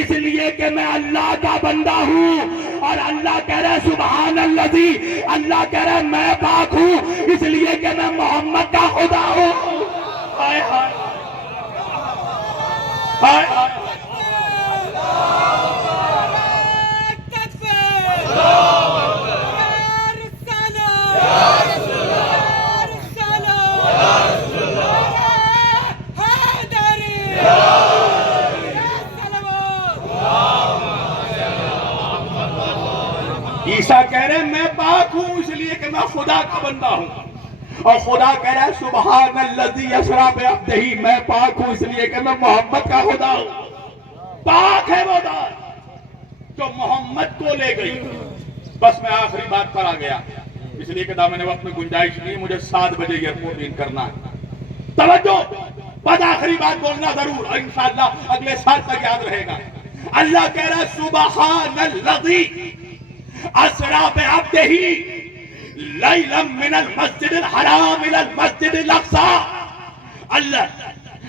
اس لیے کہ میں اللہ کا بندہ ہوں، اور اللہ کہہ رہے سبحان الذی، اللہ کہہ رہے میں پاک ہوں اس لیے کہ میں محمد کا خدا ہوں۔ ہائے ہائے ہائے ہائے عیسیٰ کہہ رہے ہیں میں پاک ہوں اس لیے کہ میں خدا کا بندہ ہوں، اور خدا کہہ رہا ہے سبحان الذی اسریٰ بعبدہ، میں پاک ہوں اس لیے کہ میں محمد کا خدا ہوں۔ پاک ہے وہ ذات جو محمد کو لے گئی۔ بس میں آخری بات پر آ گیا، اس لیے کہ میں نے وقت میں گنجائش نہیں، مجھے 7 بجے ایئرپورٹ ان کرنا ہے۔ توجہ، بس آخری بات بولنا ضرور، اور انشاءاللہ اگلے سال تک یاد رہے گا۔ اللہ کہہ رہا ہے سبحان الذی اسریٰ بعبدہ لیلا من المسجد الحرام الى المسجد الاقصی۔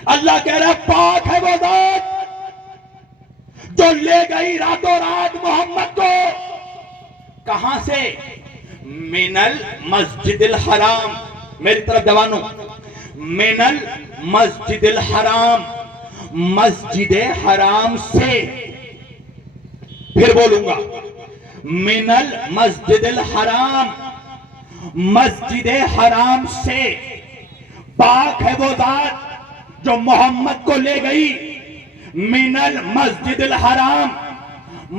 اللہ کہہ رہا ہے پاک ہے وہ ذات جو لے گئی راتوں رات محمد کو، کہاں سے؟ من المسجد الحرام، میری طرف جوانوں، من المسجد الحرام، مسجد حرام سے، پھر بولوں گا، من المسجد الحرام، مسجد حرام سے پاک ہے وہ ذات جو محمد کو لے گئی۔ من المسجد الحرام،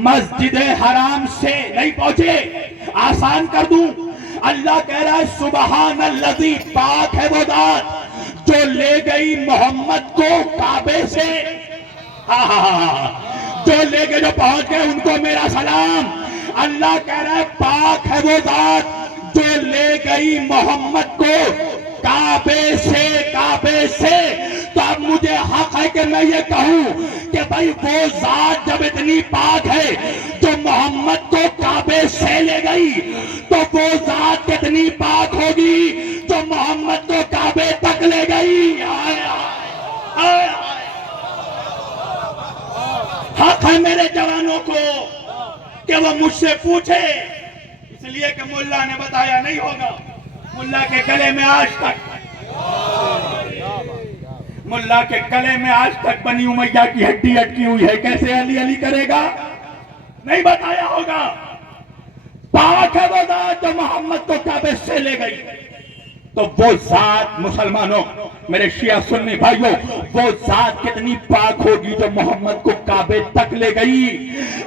مسجد حرام سے نہیں پہنچے، آسان کر دوں، اللہ کہہ رہا ہے سبحان الذی، پاک ہے وہ ذات جو لے گئی محمد کو کعبے سے۔ جو لے کے جو پہنچ گئے ان کو میرا سلام۔ اللہ کہہ رہا ہے پاک ہے وہ ذات جو لے گئی محمد کو کعبے سے، کعبے سے۔ تو اب مجھے حق ہے کہ میں یہ کہوں کہ بھائی وہ ذات جب اتنی پاک ہے جو محمد کو کعبے سے لے گئی، تو وہ ذات کتنی پاک ہوگی جو محمد کو کعبے تک لے گئی۔ حق ہے میرے جوانوں کو کہ وہ مجھ سے پوچھے، اس لیے کہ ملا نے بتایا نہیں ہوگا۔ ملا کے گلے میں آج تک بنی امیہ کی ہڈی اٹکی ہوئی ہے، کیسے علی علی کرے گا؟ نہیں بتایا ہوگا۔ پاک ہے وہ ذات جو محمد کو کعبے سے لے گئی۔ تو وہ ذات، مسلمانوں، میرے شیعہ سنی بھائیوں، وہ ذات کتنی پاک ہوگی جو محمد کو کعبے تک لے گئی۔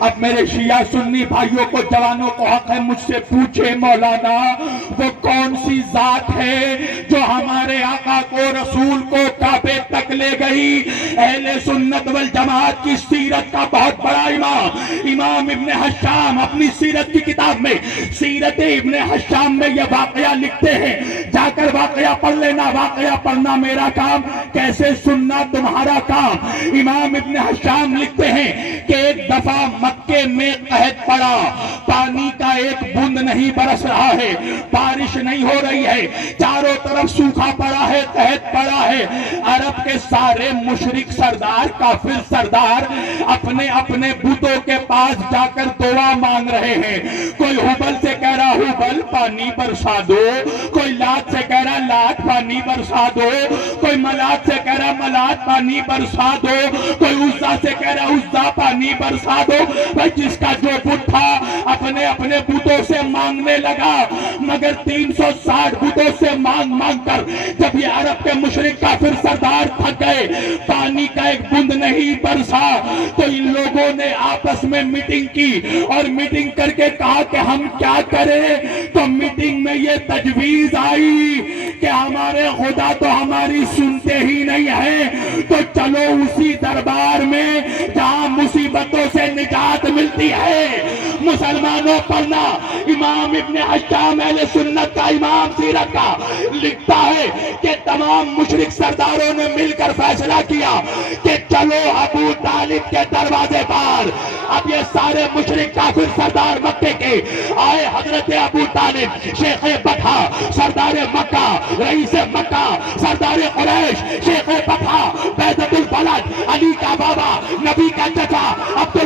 اب میرے شیعہ سنی بھائیوں کو، جوانوں کو حق ہے مجھ سے پوچھے مولانا وہ کون سی ذات ہے جو ہمارے آقا کو، رسول کو کعبے تک لے گئی؟ اہل سنت والجماعت کی سیرت کا بہت بڑا امام ابن حشام اپنی سیرت کی کتاب میں، سیرت ابن حشام میں یہ واقعہ لکھتے ہیں، جا کر واقعہ پڑھ لینا، واقعہ پڑھنا میرا کام، کیسے سننا تمہارا کام۔ امام ابن حشام لکھتے ہیں کہ ایک دفعہ مکے میں قحط پڑا، پانی کا ایک بوند نہیں برس رہا ہے، بارش نہیں ہو رہی ہے، چاروں طرف سوکھا پڑا ہے، قحط پڑا ہے۔ عرب کے سارے مشرک سردار، کافر سردار اپنے اپنے بتوں کے پاس جا کر دعا مانگ رہے ہیں۔ کوئی ہبل سے کہہ رہا ہبل پانی برسا دو، کوئی لات سے کہہ رہا لات پانی برسا دو، کوئی ملات سے کہہ رہا ملات پانی برسا دو، کوئی عزا سے کہہ رہا عزا پانی برسا دو۔ بھائی جس کا جو بت تھا اپنے اپنے بتوں سے مانگنے لگا، مگر 360 بتوں سے مانگ مانگ کر جب یہ عرب کے مشرک کافر سردار تھک گئے، پانی کا ایک بند نہیں برسا، تو ان لوگوں نے آپس میں میٹنگ کی، اور میٹنگ کر کے کہا کہ ہم کیا کریں؟ تو میٹنگ میں یہ تجویز آئی کہ ہمارے خدا تو ہماری سنتے ہی نہیں ہیں، تو چلو اسی دربار میں جہاں مصیبتوں سے نجات ملتی ہے۔ مسلمانوں پڑھنا، امام ابن حشام اہل سنت کا امام سیرت کا لکھتا ہے کہ تمام مشرک سرداروں نے مل کر فیصلہ کیا کہ چلو ابو طالب کے دروازے پر۔ اب یہ سارے مشرک کافر سردار مکے کے آئے، حضرت ابو طالب شیخ بطحہ سردار مکہ، رئیس مکہ، سردار قریش، شیخ بطحہ، بیضۃ البلد، علی کا بابا، نبی کا چچا، عبد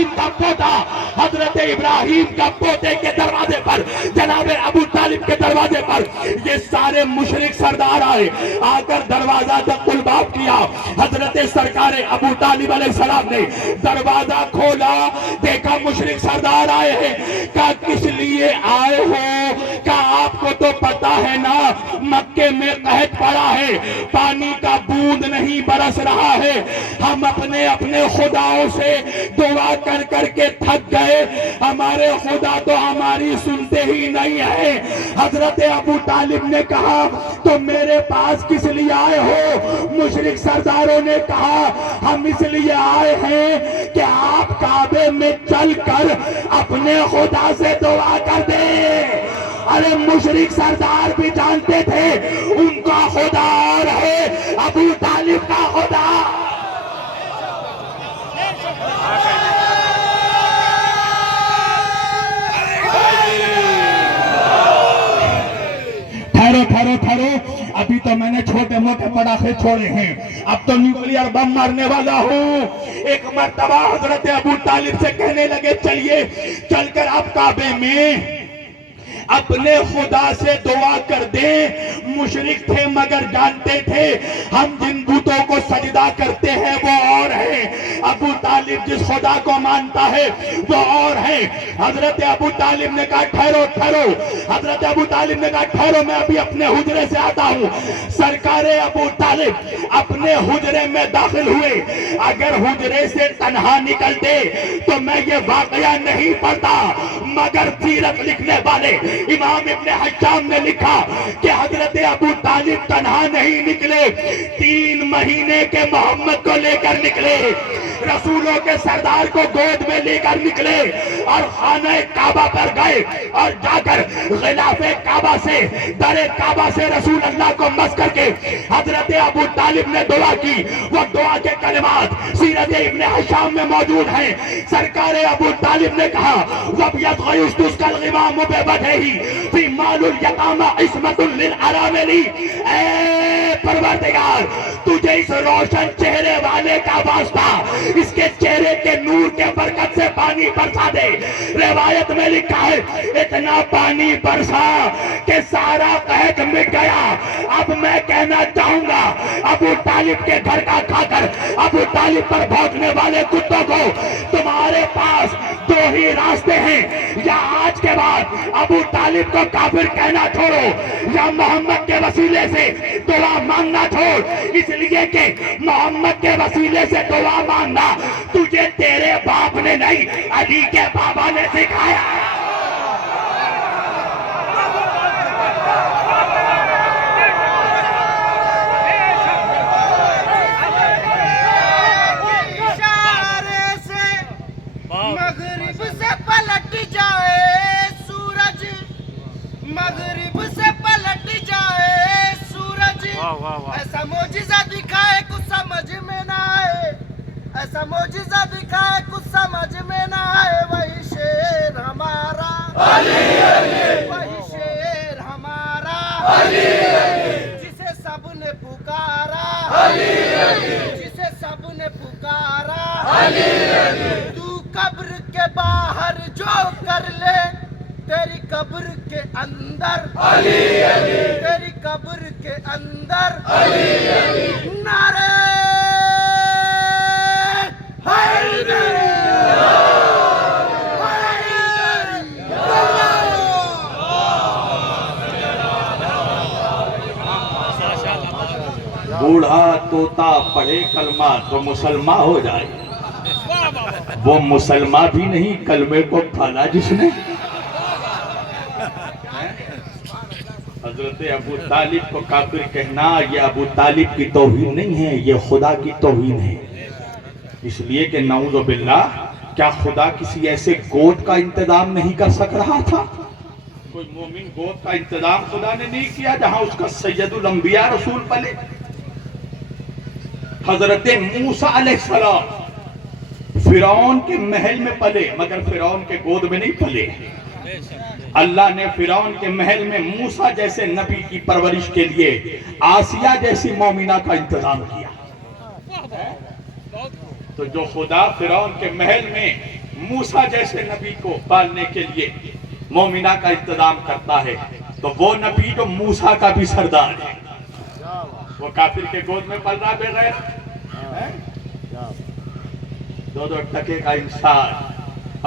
ابراہیم کا پوتا حضرت ابراہیم کا پوتے کے دروازے پر، جناب ابو طالب کے دروازے پر یہ سارے مشرک سردار آئے، آ کر دروازہ تک الباب کیا۔ حضرت سرکار ابو طالب علیہ السلام نے دروازہ کھولا، دیکھا مشرک سردار آئے ہیں۔ کہا کس لیے آئے ہو؟ کہا آپ کو تو پتا ہے نا مکے میں قحط پڑا ہے، پانی کا بوند نہیں برس رہا ہے، ہم اپنے اپنے خداؤں سے دعا کر کر کے تھک گئے، ہمارے خدا تو ہماری سنتے ہی نہیں ہیں۔ حضرت ابو طالب نے کہا تو میرے پاس کس لیے آئے ہو؟ مشرک سرداروں نے کہا ہم اس لیے آئے ہیں کہ آپ کعبے میں چل کر اپنے خدا سے دعا کر دیں۔ ارے مشرک سردار بھی جانتے تھے ان کا خدا اور ہے، ابو طالب کا خدا۔ ٹھہرو، ابھی تو میں نے چھوٹے موٹے پٹاخے چھوڑے ہیں، اب تو نیوکلیئر بم مارنے والا ہوں۔ ایک مرتبہ حضرت ابو طالب سے کہنے لگے چلیے چل کر آپ کعبے میں اپنے خدا سے دعا کر دیں۔ مشرک تھے مگر جانتے تھے ہم جن بتوں کو سجدہ کرتے ہیں وہ اور ہیں، ابو طالب جس خدا کو مانتا ہے وہ اور ہے۔ حضرت ابو طالب نے کہا ٹھہرو، حضرت ابو طالب نے کہا ٹھہرو، میں ابھی اپنے حجرے سے آتا ہوں۔ سرکار ابو طالب اپنے حجرے میں داخل ہوئے، اگر حجرے سے تنہا نکلتے تو میں یہ واقعہ نہیں پڑھتا، مگر سیرت لکھنے والے امام ابن حشام نے لکھا کہ حضرت ابو طالب تنہا نہیں نکلے، 3 مہینے کے محمد کو لے کر نکلے، رسولوں کے سردار کو گود میں لے کر نکلے اور خانہ کعبہ پر گئے اور جا کر غلاف کعبہ سے، در کعبہ سے رسول اللہ کو مس کر کے حضرت ابو طالب نے دعا کی۔ وہ دعا کے کلمات سیرت ابن حشام میں موجود ہیں۔ سرکار ابو طالب نے کہا وَبْيَضْ غَيُسْتُسْكَ الْغِمَامُ بِوَجْهِهِ فِي مَالُ الْيَتَامَى عِصْمَةٌ لِلْأَرَامِلِ۔ اے پروردگار تجھے اس روشن چہرے والے کا واسطہ، اس کے چہرے کے نور کے برکت سے پانی برسا دے۔ روایت میں لکھا ہے اتنا پانی برسا کہ سارا قحط مٹ گیا۔ اب میں کہنا چاہوں گا ابو طالب کے گھر کا کھا کر ابو طالب پر بھونکنے والے کتوں کو، تمہارے پاس 2 ہی راستے ہیں، یا آج کے بعد ابو طالب کو کافر کہنا چھوڑو یا محمد کے وسیلے سے دعا مانگنا چھوڑ، اس لیے کہ محمد کے وسیلے سے دعا مانگنا تجھے تیرے باپ نے نہیں علی کے بابا نے سکھایا۔ مغرب سے پلٹ جائے سورج، مغرب سے پلٹ جائے سورج، ایسا معجزہ دکھائے کچھ سمجھ میں نہ آئے، ایسا معجزہ دکھائے کچھ سمجھ میں نہ آئے، وہی شیر ہمارا علی علی، وہی شیر ہمارا علی علی، جسے سب نے پکارا علی علی، جسے سب نے پکارا علی علی، تو قبر کے باہر جو کر لے تیری قبر کے اندر علی علی، تیری قبر کے اندر علی علی، نعرہ حیدر، بوڑھا طوطا پڑھے کلمہ تو مسلمان ہو جائے، وہ مسلمان بھی نہیں کلمے کو پھالا جس نے۔ حضرت ابو طالب کو کافر کہنا یہ ابو طالب کی توہین نہیں ہے، یہ خدا کی توہین ہے، اس لیے کہ نعوذ باللہ کیا خدا کسی ایسے گود کا انتظام نہیں کر سک رہا تھا؟ کوئی مومن گود کا انتظام خدا نے نہیں کیا جہاں اس کا سید الانبیاء رسول پلے؟ حضرت موسیٰ علیہ السلام فرعون کے محل میں پلے مگر فرعون کے گود میں نہیں پلے۔ اللہ نے فرعون کے محل میں موسیٰ جیسے نبی کی پرورش کے لیے آسیہ جیسی مومنہ کا انتظام کیا۔ تو جو خدا فرعون کے محل میں موسیٰ جیسے نبی کو پالنے کے لیے مومنہ کا انتظام کرتا ہے تو وہ نبی جو موسیٰ کا بھی سردار ہے وہ کافر کے گود میں پل رہا بغیر دو ٹکے کا انسان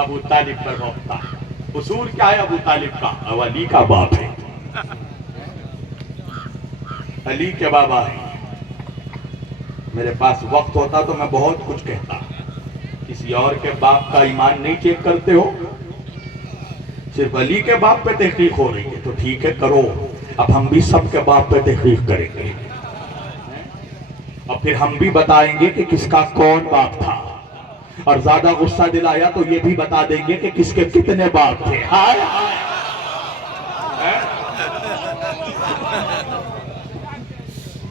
ابو طالب پر روکتا ہے. قصور کیا ہے ابو طالب کا؟ علی کا باپ ہے, علی کے بابا ہے. میرے پاس وقت ہوتا تو میں بہت کچھ کہتا. کسی اور کے باپ کا ایمان نہیں چیک کرتے ہو, صرف علی کے باپ پہ تحقیق ہو رہی ہے تو ٹھیک ہے کرو. اب ہم بھی سب کے باپ پہ تحقیق کریں گے اور پھر ہم بھی بتائیں گے کہ کس کا کون باپ تھا, اور زیادہ غصہ دلایا تو یہ بھی بتا دیں گے کہ کس کے کتنے باپ تھے. ہائے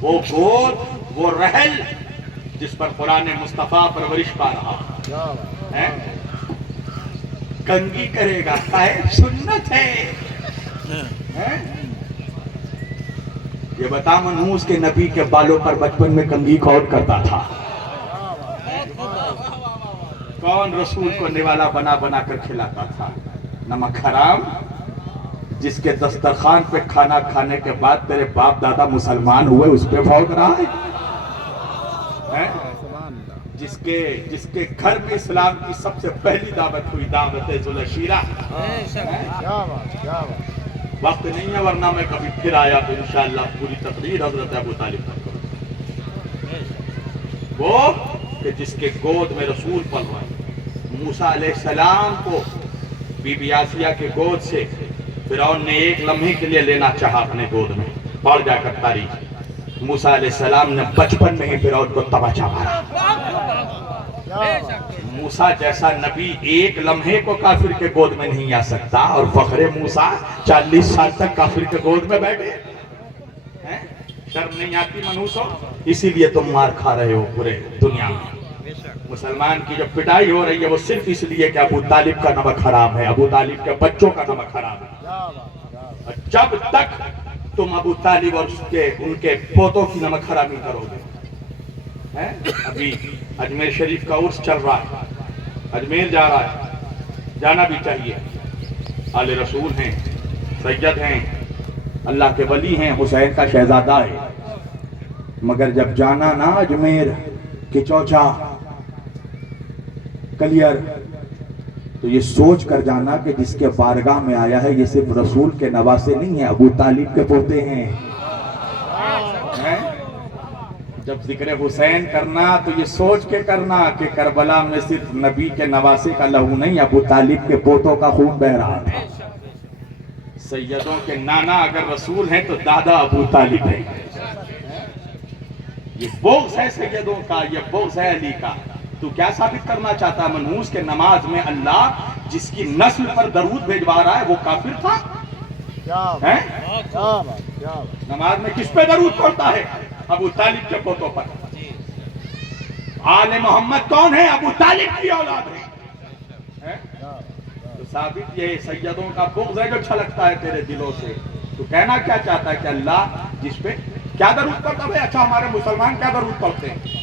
وہ گود, وہ رحل جس پر قرآن مصطفیٰ پرورش پا رہا ہے, کنگھی کرے گا سنت ہے. یہ بتا منحوس کے نبی کے بالوں پر بچپن میں کنگھی کون کرتا تھا؟ کون رسول کو نوالا بنا بنا کر کھلاتا تھا؟ نمک حرام جس کے دسترخوان پہ کھانا کھانے کے بعد تیرے باپ دادا مسلمان ہوئے اس پہ بھوک رہا ہے. جس کے گھر میں اسلام کی سب سے پہلی دعوت ہوئی دعوت ذوالعشیرہ. وقت نہیں ہے ورنہ میں کبھی پھر آیا تو انشاءاللہ پوری تقریر حضرت ابو طالب پر کروں. وہ کہ جس کے گود میں رسول پل رہا ہے. موسیٰ علیہ السلام کو بی بی آسیہ کے گود سے فرعون نے ایک لمحے کے لیے لینا چاہا اپنے گود میں. پڑھ جا کر تاریخ. موسیٰ علیہ السلام نے بچپن میں ہی فرعون کو تماچا مارا. موسیٰ جیسا نبی ایک لمحے کو کافر کے گود میں نہیں آ سکتا, اور فخر موسیٰ 40 سال تک کافر کے گود میں بیٹھے. شرم نہیں آتی منحوسو؟ اسی لیے تم مار کھا رہے ہو پورے دنیا میں. مسلمان کی جو پٹائی ہو رہی ہے وہ صرف اس لیے کہ ابو طالب کا نمک حرام ہے, ابو طالب کے بچوں کا نمک حرام ہے. جب تک تم ابو طالب اور ان کے پوتوں کی نمک حرامی کرو گے. ابھی اجمیر شریف کا عرس چل رہا ہے, اجمیر جا رہا ہے, جانا بھی چاہیے. آل رسول ہیں, سید ہیں, اللہ کے ولی ہیں, حسین کا شہزادہ ہے. مگر جب جانا نا اجمیر کہ چوچا کلیئر تو یہ سوچ کر جانا کہ جس کے بارگاہ میں آیا ہے یہ صرف رسول کے نواسے نہیں ہیں, ابو طالب کے پوتے ہیں. جب ذکر حسین کرنا تو یہ سوچ کے کرنا کہ کربلا میں صرف نبی کے نواسے کا لہو نہیں, ابو طالب کے پوتوں کا خون بہ رہا تھا. سیدوں کے نانا اگر رسول ہیں تو دادا ابو طالب ہے. یہ بغض ہے سیدوں کا, یہ بغض ہے علی کا. تو کیا ثابت کرنا چاہتا منحوس کہ نماز میں اللہ جس کی نسل پر درود بھیجوا رہا ہے وہ کافر تھا؟ نماز میں کس پہ درود پڑھتا ہے؟ ابو طالب کے پوتوں پر. آل محمد کون ہے؟ ابو طالب کی اولاد ہے. تو ثابت یہ سیدوں کا بغض ہے جو چھلکتا ہے تیرے دلوں سے. تو کہنا کیا چاہتا ہے کہ اللہ جس پہ کیا درود پڑھتا ہے؟ اچھا ہمارے مسلمان کیا درود پڑھتے ہیں؟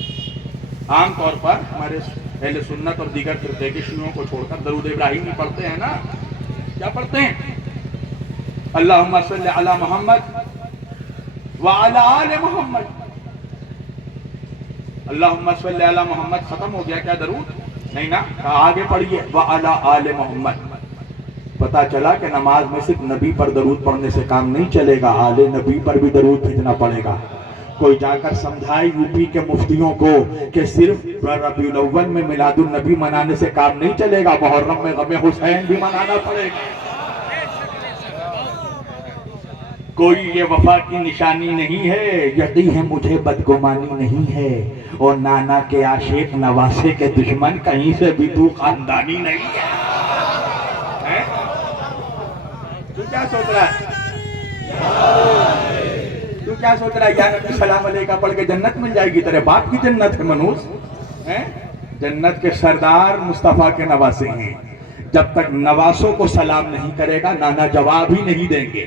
عام طور پر ہمارے اہل سنت اور دیگر فرقے کے شیعوں کو چھوڑ کر درود ابراہیم ہی پڑھتے ہیں نا. کیا پڑھتے ہیں؟ اللہم صلی علی محمد وعلی آل محمد. اللہم صلی علی محمد ختم ہو گیا کیا درود؟ نہیں نا, آگے پڑھیے وعلی آل محمد. پتا چلا کہ نماز میں صرف نبی پر درود پڑھنے سے کام نہیں چلے گا, آل نبی پر بھی درود بھیجنا پڑے گا. کوئی جا کر سمجھائے یو پی کے مفتیوں کو کہ صرف ربیع الاول میں میلاد النبی منانے سے کام نہیں چلے گا, محرم میں غم حسین بھی منانا پڑے گا. کوئی یہ وفا کی نشانی نہیں ہے, یقین ہے مجھے بدگمانی نہیں ہے, اور نانا کے عاشق نواسے کے دشمن کہیں سے بھی تو خاندانی نہیں ہے. تو کیا سوچ رہا ہے؟ تو کیا سوچ رہا ہے یا نبی سلام علیکہ پڑھ کے جنت مل جائے گی؟ تیرے باپ کی جنت ہے منوس. جنت کے سردار مصطفیٰ کے نواسے ہیں. جب تک نواسوں کو سلام نہیں کرے گا نانا جواب ہی نہیں دیں گے.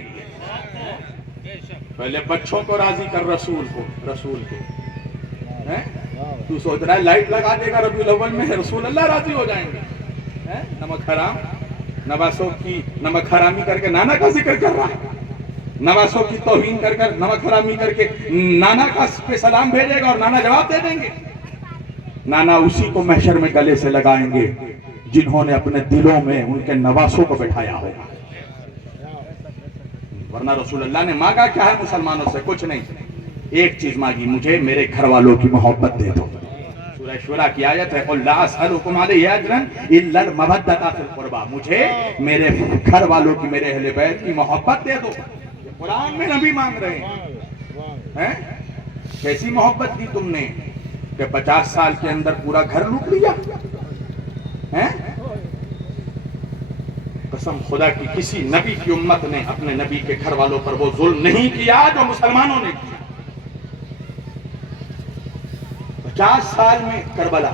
پہلے بچوں کو راضی کر رسول کو. تو سوچ رہا ہے لائٹ لگا دے گا ربیع الاول میں رسول اللہ راضی ہو جائیں گے؟ نمک حرام، نواسوں کی نمک حرامی کر کے نانا کا ذکر کر رہا ہے، نواسوں کی توہین کر کر نمک حرامی کر کے نانا کا پہ سلام بھیجے گا اور نانا جواب دے دیں گے۔ نانا اسی کو محشر میں گلے سے لگائیں گے جنہوں نے اپنے دلوں میں ان کے نواسوں کو بٹھایا ہوگا۔ ورنہ رسول اللہ نے مانگا کیا ہے مسلمانوں سے؟ کچھ نہیں، ایک چیز مانگی، مجھے میرے گھر والوں کی محبت دے دو۔ سورہ شورى کی آیت ہے قُلْ لَا أَسْأَلُكُمْ عَلَيْهِ أَجْرًا إِلَّا الْمَوَدَّةَ فِي الْقُرْبَى، مجھے میرے گھر والوں کی، میرے اہل بیت کی محبت دے دو۔ یہ قرآن میں نبی مانگ رہے ہیں۔ کیسی محبت دی تم نے کہ 50 سال کے اندر پورا گھر لوٹ لیا؟ قسم خدا کی کسی نبی کی امت نے اپنے نبی کے گھر والوں پر وہ ظلم نہیں کیا جو مسلمانوں نے کیا۔ 50 سال میں کربلا،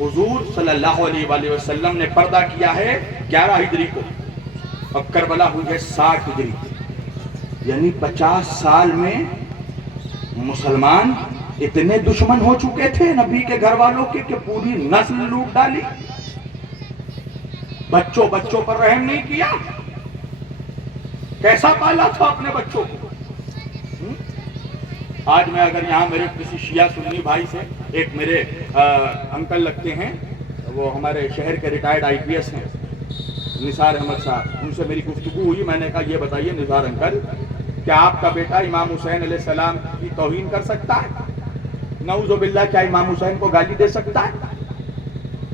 حضور صلی اللہ علیہ وآلہ وسلم نے پردہ کیا ہے 11 ہجری کو، اب کربلا ہوئی ہے 60 ہجری، یعنی 50 سال میں مسلمان اتنے دشمن ہو چکے تھے نبی کے گھر والوں کے کہ پوری نسل لوٹ ڈالی، بچوں پر رحم نہیں کیا۔ کیسا پالا تھا اپنے بچوں کو؟ آج میں اگر یہاں میرے کسی شیعہ سنی بھائی سے، ایک میرے انکل لگتے ہیں، وہ ہمارے شہر کے ریٹائرڈ IPS ہیں، نثار احمد صاحب، ان سے میری گفتگو ہوئی، میں نے کہا یہ بتائیے نثار انکل، کیا آپ کا بیٹا امام حسین علیہ السلام کی توہین کر سکتا ہے؟ نعوذ باللہ، کیا امام حسین کو گالی دے سکتا ہے؟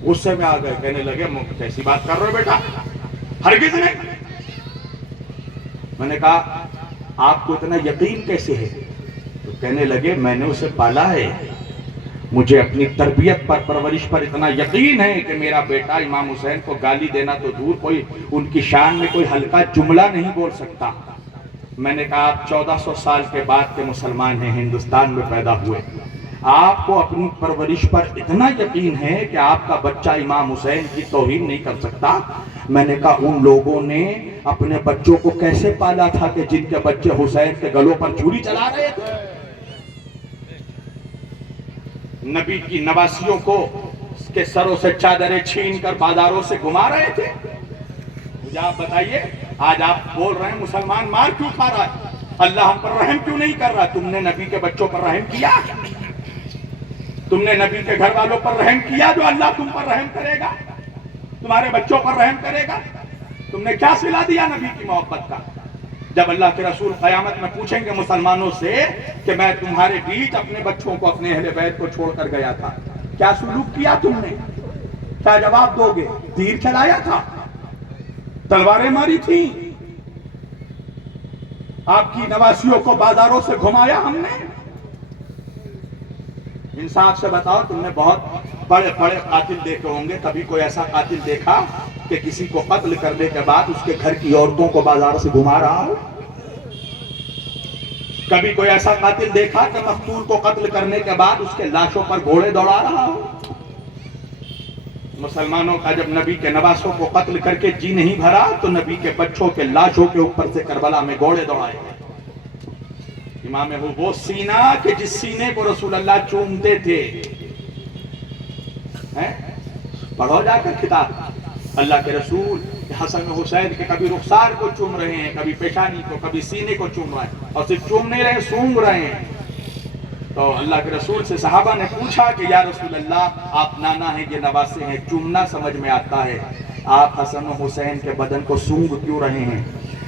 غصے میں آ گئے، کہنے لگے کیسی بات کر رہے ہو بیٹا، ہرگز نہیں۔ میں نے کہا آپ کو اتنا یقین کیسے ہے؟ تو کہنے لگے میں نے اسے پالا ہے، مجھے اپنی تربیت پر، پرورش پر اتنا یقین ہے کہ میرا بیٹا امام حسین کو گالی دینا تو دور، کوئی ان کی شان میں کوئی ہلکا جملہ نہیں بول سکتا۔ میں نے کہا آپ 1400 سال کے بعد کے مسلمان ہیں، ہندوستان میں پیدا ہوئے، آپ کو اپنی پرورش پر اتنا یقین ہے کہ آپ کا بچہ امام حسین کی توہین نہیں کر سکتا؟ میں نے کہا ان لوگوں نے اپنے بچوں کو کیسے پالا تھا کہ جن کے بچے حسین کے گلوں پر چھری چلا رہے تھے؟ نبی کی نواسیوں کو اس کے سروں سے چادریں چھین کر بازاروں سے گھما رہے تھے۔ مجھے آپ بتائیے، آج آپ بول رہے ہیں مسلمان مار کیوں کھا رہا ہے؟ اللہ ہم پر رحم کیوں نہیں کر رہا؟ تم نے نبی کے بچوں پر رحم کیا؟ تم نے نبی کے گھر والوں پر رحم کیا جو اللہ تم پر رحم کرے گا، تمہارے بچوں پر رحم کرے گا؟ تم نے کیا صلہ دیا نبی کی محبت کا؟ جب اللہ کے رسول قیامت میں پوچھیں گے مسلمانوں سے کہ میں تمہارے بیچ اپنے بچوں کو، اپنے اہل بیت کو چھوڑ کر گیا تھا، کیا سلوک کیا تم نے؟ کیا جواب دو گے؟ تیر چلایا تھا، تلواریں ماری تھی، آپ کی نواسیوں کو بازاروں سے گھمایا ہم نے؟ انصاف سے بتاؤ، تم نے بہت بڑے بڑے قاتل دیکھے ہوں گے، کبھی کوئی ایسا قاتل دیکھا کہ کسی کو قتل کرنے کے بعد اس کے گھر کی عورتوں کو بازار سے گھما رہا ہو؟ کبھی کوئی ایسا قاتل دیکھا کہ مقتول کو قتل کرنے کے بعد اس کے لاشوں پر گھوڑے دوڑا رہا ہو؟ مسلمانوں کا جب نبی کے نواسوں کو قتل کر کے جی نہیں بھرا تو نبی کے بچوں کے لاشوں کے اوپر سے کربلا میں گھوڑے دوڑائے۔ امام وہ سینہ کہ جس سینے کو رسول اللہ چومتے تھے، پڑھو جا کر کتاب، اللہ کے رسول حسن حسین کے کبھی رخسار کو چوم رہے ہیں، کبھی پیشانی کو، کبھی سینے کو چوم رہے ہیں، اور صرف چوم نہیں رہے، سونگ رہے ہیں۔ تو اللہ کے رسول سے صحابہ نے پوچھا کہ یا رسول اللہ، آپ نانا ہیں، یہ نواسے ہیں، چومنا سمجھ میں آتا ہے، آپ حسن و حسین کے بدن کو سونگ کیوں رہے ہیں؟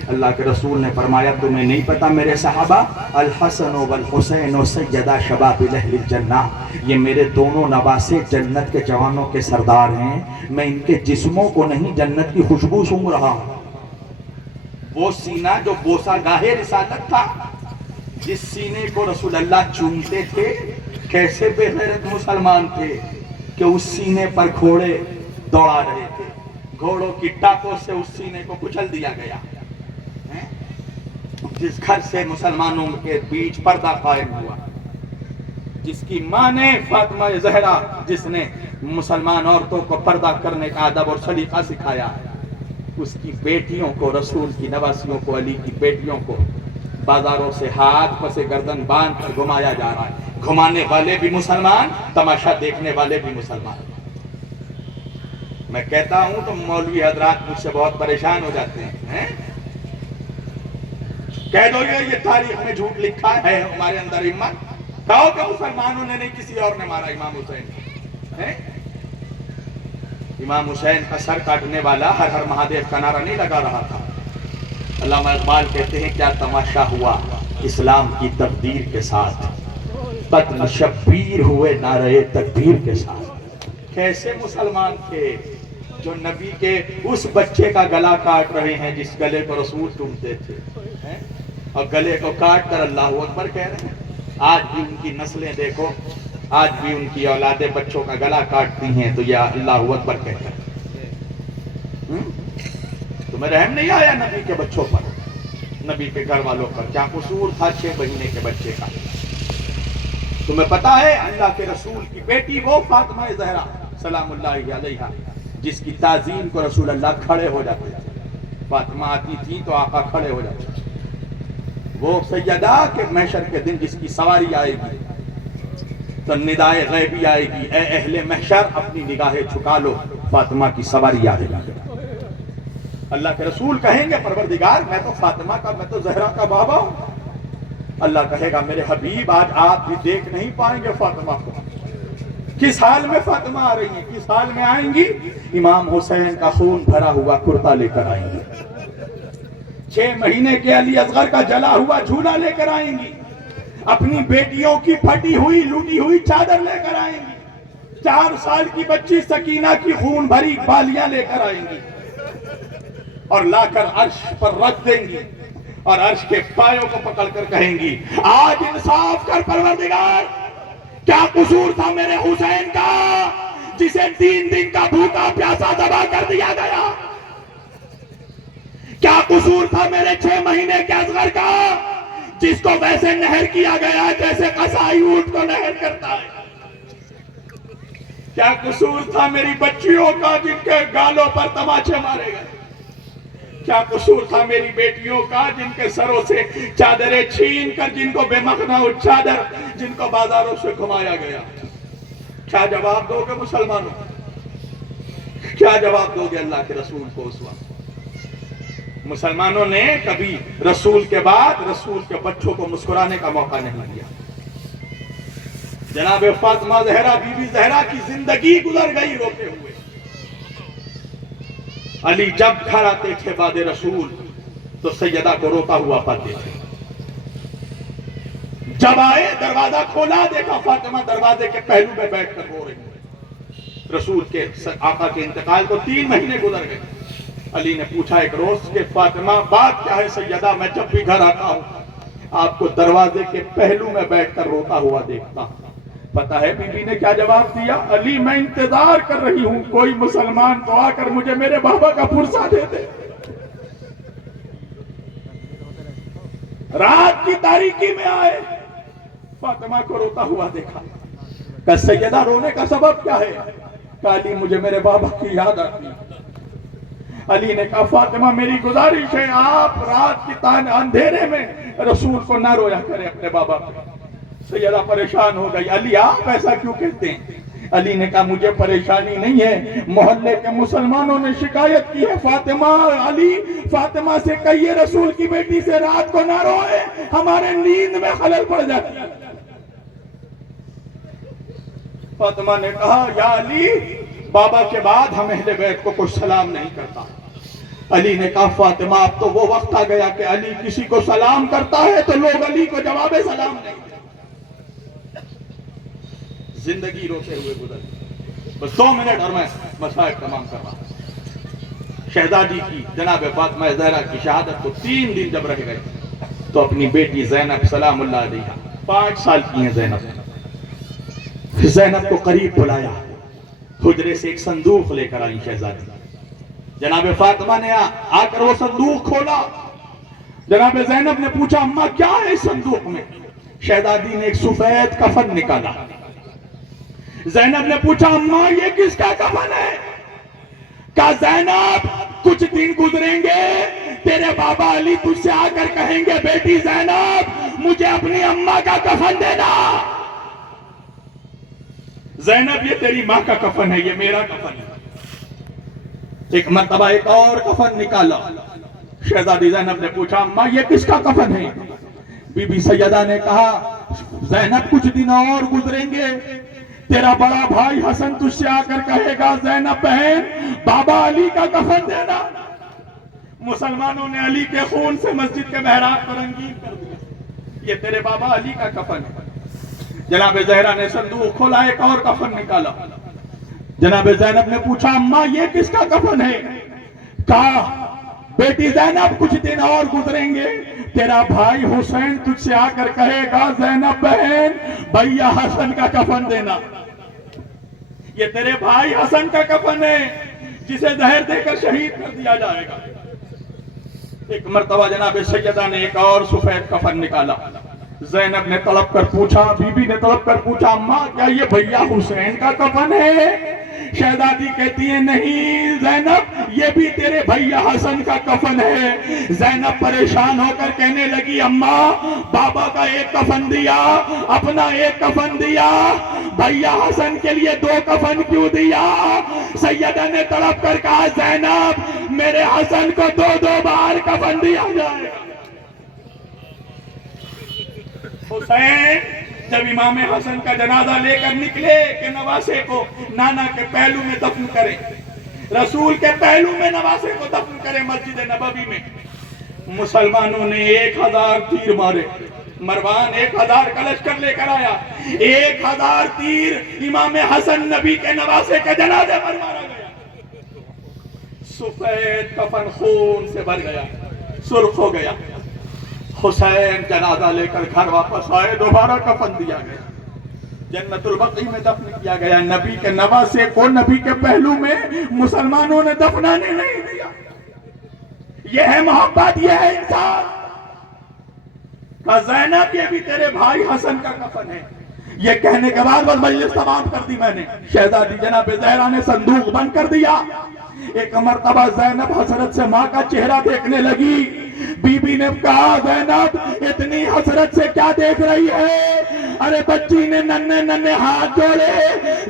اللہ کے رسول نے فرمایا تمہیں نہیں پتا میرے صحابہ، الحسن والحسین سیدہ شباب اہل الجنہ، یہ میرے دونوں نواسے جنت کے جوانوں کے سردار ہیں، میں ان کے جسموں کو نہیں جنت کی خوشبو سونگ رہا ہوں۔ وہ سینہ جو بوسہ گاہ رسالت تھا، جس سینے کو رسول اللہ چومتے تھے، کیسے بے غیرت مسلمان تھے کہ اس سینے پر گھوڑے دوڑا رہے تھے، گھوڑوں کی ٹاپوں سے اس سینے کو کچل دیا گیا۔ جس گھر سے مسلمانوں کے بیچ پردہ قائم ہوا، جس کی ماں نے فاطمہ زہرا، جس نے مسلمان عورتوں کو پردہ کرنے کا ادب اور سلیقہ سکھایا، اس کی بیٹیوں کو، رسول کی نواسیوں کو، علی کی بیٹیوں کو بازاروں سے ہاتھ پسے گردن باندھ کر گھمایا جا رہا ہے۔ گھمانے والے بھی مسلمان، تماشا دیکھنے والے بھی مسلمان۔ میں کہتا ہوں تو مولوی حضرات مجھ سے بہت پریشان ہو جاتے ہیں. کہہ دو یہ تاریخ میں جھوٹ لکھا ہے ہمارے اندر ہمت. کہو کہ مسلمانوں نے نہیں کسی اور نے مارا امام حسین. امام حسین کا سر کاٹنے والا ہر ہر مہادیو کا نعرہ نہیں لگا رہا تھا. علامہ اقبال کہتے ہیں کیا تماشا ہوا اسلام کی تقدیر کے ساتھ, قتل شبیر ہوئے نعرہ تکبیر کے ساتھ. کیسے مسلمان تھے جو نبی کے اس بچے کا گلا کاٹ رہے ہیں جس گلے کو رسول چومتے تھے, اور گلے کو کاٹ کر اللہ اکبر کہہ رہے ہیں. آج بھی ان کی نسلیں دیکھو, آج بھی ان کی اولادیں بچوں کا گلا کاٹتی ہیں تو یہ اللہ اکبر کہہ کر. تمہیں رحم نہیں آیا نبی کے بچوں پر, نبی کے گھر والوں پر؟ کیا قصور تھا 6 مہینے کے بچے کا؟ تمہیں پتا ہے اللہ کے رسول کی بیٹی وہ فاطمہ زہرا سلام اللہ علیہا جس کی تعظیم کو رسول اللہ کھڑے ہو جاتے تھے. فاطمہ آتی تھی تو آقا کھڑے ہو جاتے تھے. وہ سیدہ کہ محشر کے دن جس کی سواری آئے گی تو ندائے غیبی آئے گی, اے اہل محشر اپنی نگاہیں جھکا لو, فاطمہ کی سواری آئے گی. اللہ کے رسول کہیں گے پروردگار میں تو فاطمہ کا, میں تو زہرا کا بابا ہوں. اللہ کہے گا میرے حبیب آج آپ بھی دیکھ نہیں پائیں گے فاطمہ کو. کس حال میں فاطمہ آ رہی ہیں, کس حال میں آئیں گی؟ امام حسین کا خون بھرا ہوا کرتا لے کر آئیں گی. 6 مہینے کے علی اصغر کا جلا ہوا جھولا لے کر آئیں گی. اپنی بیٹیوں کی پھٹی ہوئی لوٹی ہوئی چادر لے کر آئیں گی. 4 سال کی بچی سکینہ کی خون بھری بالیاں لے کر آئیں گی اور لا کر عرش پر رکھ دیں گی, اور عرش کے پایوں کو پکڑ کر کہیں گی آج انصاف کر پروردگار, کیا قصور تھا میرے حسین کا جسے 3 دن کا بھوکا پیاسا ذبح کر دیا گیا؟ کیا قصور تھا میرے 6 مہینے کے اصغر کا جس کو ویسے نہر کیا گیا جیسے قصائی اونٹ کو نہر کرتا ہے؟ کیا قصور تھا میری بچیوں کا جن کے گالوں پر تماچے مارے گئے؟ کیا قصور تھا میری بیٹیوں کا جن کے سروں سے چادریں چھین کر, جن کو بے مخنا چادر جن کو بازاروں سے گھمایا گیا؟ کیا جواب دو گے مسلمانوں؟ کیا جواب دو گے اللہ کے رسول کو اس وقت؟ مسلمانوں نے کبھی رسول کے بعد رسول کے بچوں کو مسکرانے کا موقع نہیں دیا. جناب فاطمہ زہرا بی بی زہرا کی زندگی گزر گئی روتے ہوئے. علی جب گھر آتے تھے بعد رسول تو سیدہ کو روتا ہوا پاتے تھے. جب آئے دروازہ کھولا, دیکھا فاطمہ دروازے کے پہلو میں بیٹھ کر رو رہی ہے. رسول کے آقا کے انتقال کو 3 مہینے گزر گئے. علی نے پوچھا ایک روز کہ فاطمہ بات کیا ہے سیدہ, میں جب بھی گھر آتا ہوں آپ کو دروازے کے پہلو میں بیٹھ کر روتا ہوا دیکھتا ہوں. پتہ ہے بی بی نے کیا جواب دیا؟ علی میں انتظار کر رہی ہوں کوئی مسلمان تو آ کر مجھے میرے بابا کا پرسا دے دے. رات کی تاریکی میں آئے, فاطمہ کو روتا ہوا دیکھا. کہ سیدہ رونے کا سبب کیا ہے؟ کہ علی مجھے میرے بابا کی یاد آتی. علی نے کہا فاطمہ میری گزارش ہے آپ رات کی اندھیرے میں رسول کو نہ رویا کریں اپنے بابا پہ. سیدہ پریشان ہو گئی. علی آپ ایسا کیوں کہتے ہیں؟ علی نے کہا مجھے پریشانی نہیں ہے, محلے کے مسلمانوں نے شکایت کی ہے فاطمہ, علی فاطمہ سے کہیے رسول کی بیٹی سے رات کو نہ روئے, ہمارے نیند میں خلل پڑ جاتی ہے. فاطمہ نے کہا یا علی بابا کے بعد ہم اہل بیت کو کوئی سلام نہیں کرتا. علی نے کہا فاطمہ اب تو وہ وقت آ گیا کہ علی کسی کو سلام کرتا ہے تو لوگ علی کو جواب سلام نہیں دیتے. زندگی روتے ہوئے گزر. بس 2 منٹ اور میں مسائل تمام کر رہا ہوں. شہزادی کی جناب فاطمہ زہرا کی شہادت کو 3 دن جب رہ گئے تو اپنی بیٹی زینب سلام اللہ علیہا 5 سال کی ہیں زینب. زینب کو قریب بلایا, حجرے سے ایک صندوق لے کر آئی شہزادی. جناب فاطمہ نے آ کر وہ صندوق کھولا. جناب زینب نے پوچھا اماں کیا ہے اس صندوق میں؟ شہزادی نے ایک سفید کفن نکالا. زینب نے پوچھا اماں یہ کس کا کفن ہے؟ کہا زینب کچھ دن گزریں گے تیرے بابا علی تجھ سے آ کر کہیں گے بیٹی زینب مجھے اپنی اماں کا کفن دینا. زینب یہ تیری ماں کا کفن ہے, یہ میرا کفن ہے. ایک مرتبہ ایک اور کفن نکالا. شہزادی زینب نے پوچھا اماں یہ کس کا کفن ہے؟ بی بی سیدہ نے کہا زینب کچھ دن اور گزریں گے، تیرا بڑا بھائی حسن تجھ سے آ کر کہے گا زینب بہن بابا علی کا کفن دینا. مسلمانوں نے علی کے خون سے مسجد کے محراب کو رنگین کر دیا. یہ تیرے بابا علی کا کفن ہے. جناب زہرا نے صندوق کھولا، ایک اور کفن نکالا. جناب زینب نے پوچھا اماں یہ کس کا کفن ہے؟ کہا بیٹی زینب کچھ دن اور گزریں گے، تیرا بھائی حسین تجھ سے آ کر کہے گا زینب بہن بھیا حسن کا کفن دینا. یہ تیرے بھائی حسن کا کفن ہے جسے زہر دے کر شہید کر دیا جائے گا. ایک مرتبہ جناب سیدہ نے ایک اور سفید کفن نکالا. زینب نے طلب کر پوچھا، بی بی نے طلب کر پوچھا اماں کیا یہ بھیا حسین کا کفن ہے؟ شہزادی کہتی ہے نہیں زینب یہ بھی تیرے بھیا حسن کا کفن ہے. زینب پریشان ہو کر کہنے لگی اماں بابا کا ایک کفن دیا، اپنا ایک کفن دیا، بھیا حسن کے لیے 2 کفن کیوں دیا؟ سیدہ نے طلب کر کہا زینب میرے حسن کو 2 بار کفن دیا جائے گا. حسین جب امام حسن کا جنازہ لے کر نکلے کہ نواسے کو نانا کے پہلو میں دفن کریں، رسول کے پہلو میں نواسے کو دفن کریں مسجد نبوی میں، مسلمانوں نے 1000 تیر مارے. مروان 1000 کا لشکر لے کر آیا، 1000 تیر امام حسن نبی کے نواسے کے جنازے پر مارا گیا. سفید کفن خون سے بھر گیا، سرخ ہو گیا. حسین جنازہ لے کر گھر واپس آئے، دوبارہ کفن دیا گیا، جنت البقیع میں دفن کیا گیا. نبی کے نواسے کو نبی کے پہلو میں مسلمانوں نے دفنانے نہیں دیا. یہ ہے محبت، یہ ہے انصاف. کہ زینب یہ بھی تیرے بھائی حسن کا کفن ہے. یہ کہنے کے بعد بس مجلس تمام کر دی میں نے. شہزادی جناب زہرا نے صندوق بند کر دیا. ایک مرتبہ زینب حسرت سے ماں کا چہرہ دیکھنے لگی. بی بی نے کہا زینب اتنی حسرت سے کیا دیکھ رہی ہے؟ ارے بچی نے ننھے ننھے ہاتھ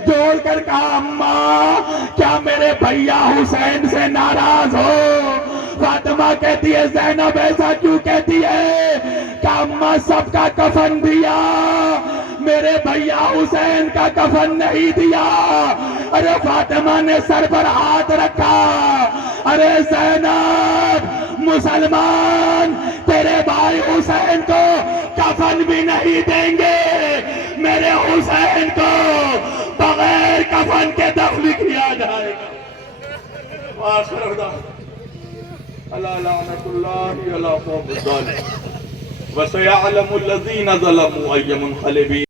جوڑ کر کہا اماں کیا میرے بھیا حسین سے ناراض ہو؟ فاطمہ کہتی ہے زینب ایسا کیوں کہتی ہے؟ کہ اماں سب کا کفن دیا، میرے بھیا حسین کا کفن نہیں دیا. ارے فاطمہ نے سر پر ہاتھ رکھا. ارے زینب مسلمان تیرے بھائی حسین کو کفن بھی نہیں دیں گے، میرے حسین کو بغیر کفن کے دفن کیا جائے گا. وآخر دعوانا الا لعنت اللہ علی قوم الظالمین وسيعلم الذين ظلموا أي منقلب